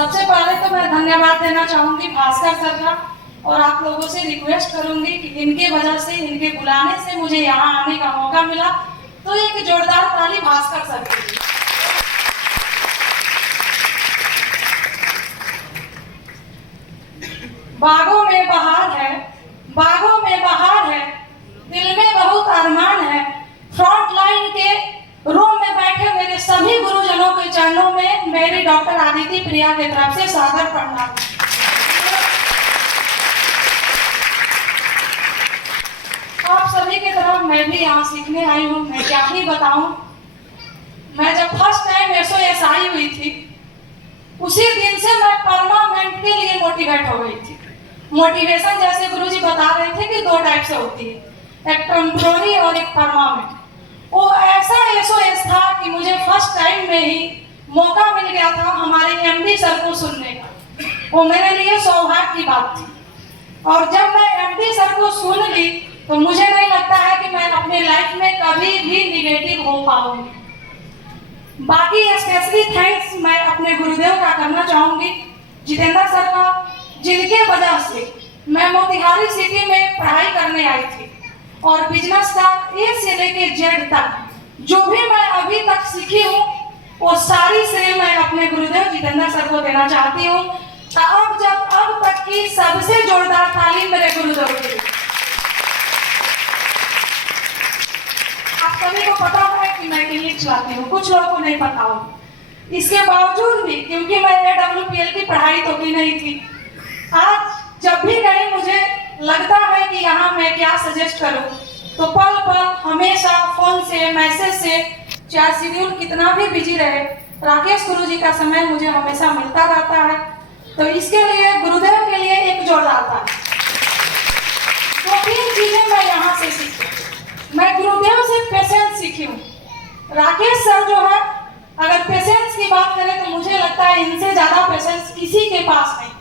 सबसे पहले तो मैं धन्यवाद देना चाहूंगी भास्कर सर का, और आप लोगों से रिक्वेस्ट करूंगी कि इनके वजह से, इनके बुलाने से मुझे यहाँ आने का मौका मिला, तो एक जोरदार ताली भास्कर सर के लिए। बागों में बहार है, बागों में बहार है, दिल में बहुत अरमान है। फ्रंट लाइन के रो में बैठे मेरे सभी गुरुजनों के चरणों में मेरी डॉक्टर आदिति प्रिया की तरफ से सादर प्रणाम। आप सभी की तरफ मैं भी यहाँ सीखने आई हूँ। मैं क्या ही बताऊं, मैं जब फर्स्ट टाइम SOS आई हुई थी, उसी दिन से मैं परमानेंट के लिए मोटिवेट हो गई थी। मोटिवेशन जैसे गुरुजी बता रहे थे कि 2 टाइप से होती है, एक टेम्पररी और एक परमानेंट। वो ऐसा SOS था कि मुझे फर्स्ट टाइम में ही मौका मिल गया था हमारे MD सर को सुनने का। वो मेरे लिए सौभाग्य की बात थी, और जब मैं MD सर को सुन ली तो मुझे नहीं लगता है कि मैं अपने लाइफ में कभी भी निगेटिव हो पाऊंगी। बाकी स्पेशली थैंक्स मैं अपने गुरुदेव का करना चाहूंगी, जितेंद्र सर का, जिनके वजह से मैं मोतिहारी सिटी में पढ़ाई करने आई थी, और बिजनेस का A से लेके Z तक जो भी मैं अभी तक सीखी हूँ, वो सारी श्रेय मैं अपने गुरुदेव जितेंद्र सर को देना चाहती हूँ। अब तक की सबसे जोरदार तालीम मेरे गुरुदेव के लिए। आप सभी को पता है कि मैं क्लिनिक चलाती हूँ, कुछ लोगों को नहीं पता हो। इसके बावजूद भी, क्योंकि मैं AWPL की पढ़ाई तो की नहीं थी, आज जब भी कहीं मुझे लगता है कि यहाँ मैं क्या सजेस्ट करूँ, तो पल पल हमेशा फोन से, मैसेज से, चाहे शेड्यूल कितना भी बिजी रहे, राकेश गुरुजी का समय मुझे हमेशा मिलता रहता है। तो इसके लिए गुरुदेव के लिए एक जोरदार था। 2-3 चीजें मैं यहाँ से सीखी। मैं गुरुदेव से पेशेंस सीखी हूँ। राकेश सर जो है, अगर पेशेंस की बात करें तो मुझे लगता है इनसे ज्यादा पेशेंस किसी के पास नहीं।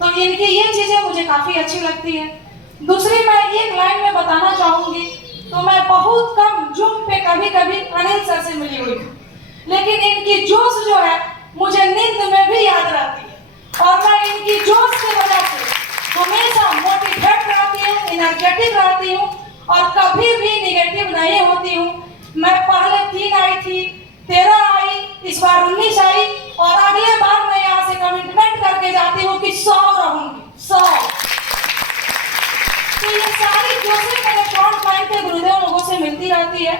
तो इनकी ये चीजें मुझे काफी अच्छी लगती है। दूसरी, मैं एक लाइन में बताना चाहूंगी, तो मैं बहुत कम जूम पे कभी कभी अनिल सर से मिली हुई हूँ, लेकिन इनकी जोश जो है मुझे नींद में भी याद रहती है, और मैं इनकी जोश की वजह से हमेशा मोटिवेट रहती हूँ, एनर्जेटिक रहती हूँ, और कभी भी निगेटिव नहीं होती हूँ। मैं पहले 3 आई थी, 13 आई, इस बार 19 आई, और अगले बार मैं यहाँ से कमिटमेंट करके जाती हूँ कि 100 रहूंगी, 100। तो ये सारी जोशें मेरे फ्रंट लाइन के गुरुदेव लोगों से मिलती रहती है।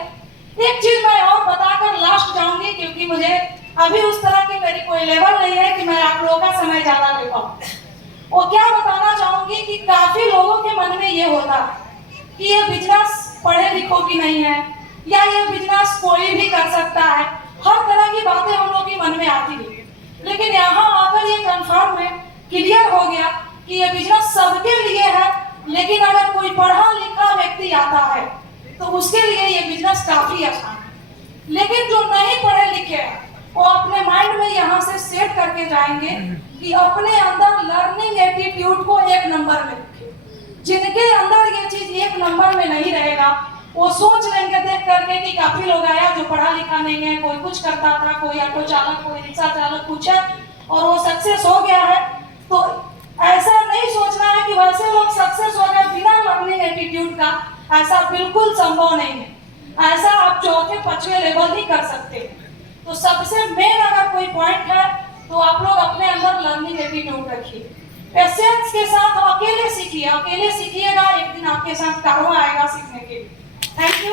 एक चीज मैं और बताकर लास्ट जाऊंगी, क्योंकि मुझे अभी उस तरह की मेरी कोई लेवल नहीं है कि मैं आप लोगों का समय ज्यादा ले पाऊँ। वो क्या बताना चाहूंगी कि काफी लोगों के मन में ये होता है कि ये बिजनेस पढ़े लिखों की नहीं है, या ये बिजनेस कोई भी कर सकता है। हर तरह की बातें हम लोग के मन में आती है, लेकिन यहाँ आकर ये कंफर्म है, क्लियर हो गया कि ये बिजनेस सबके लिए है। लेकिन अगर कोई पढ़ा लिखा व्यक्ति आता है तो उसके लिए ये बिजनेस काफी आसान है। लेकिन जो नहीं पढ़े लिखे हैं, वो अपने माइंड में यहाँ से सेट करके जाएंगे कि अपने अंदर लर्निंग एटीट्यूड को 1 नंबर में रखें। जिनके अंदर ये चीज 1 नंबर में नहीं रहेगा, वो सोच लेंगे देख करके कि काफी लोग आया जो पढ़ा लिखा नहीं है, कोई कुछ करता था, कोई ऑटो चालक, कोई रिक्शा चालक, कुछ है, और वो सक्सेस हो गया है। तो ऐसा नहीं सोचना है कि वैसे लोग सक्सेस हो गए बिना लर्निंग एटीट्यूड का। ऐसा बिल्कुल संभव नहीं है। ऐसा आप 4थे-5वें लेवल ही कर सकते हैं। तो सबसे मेन अगर कोई पॉइंट है तो आप लोग अपने अंदर लर्निंग एटीट्यूड रखिए। पेशेंस के साथ अकेले सीखिए, अकेले सीखिएगा, एक दिन आपके साथ कारवां आएगा सीखने के लिए। Thank you.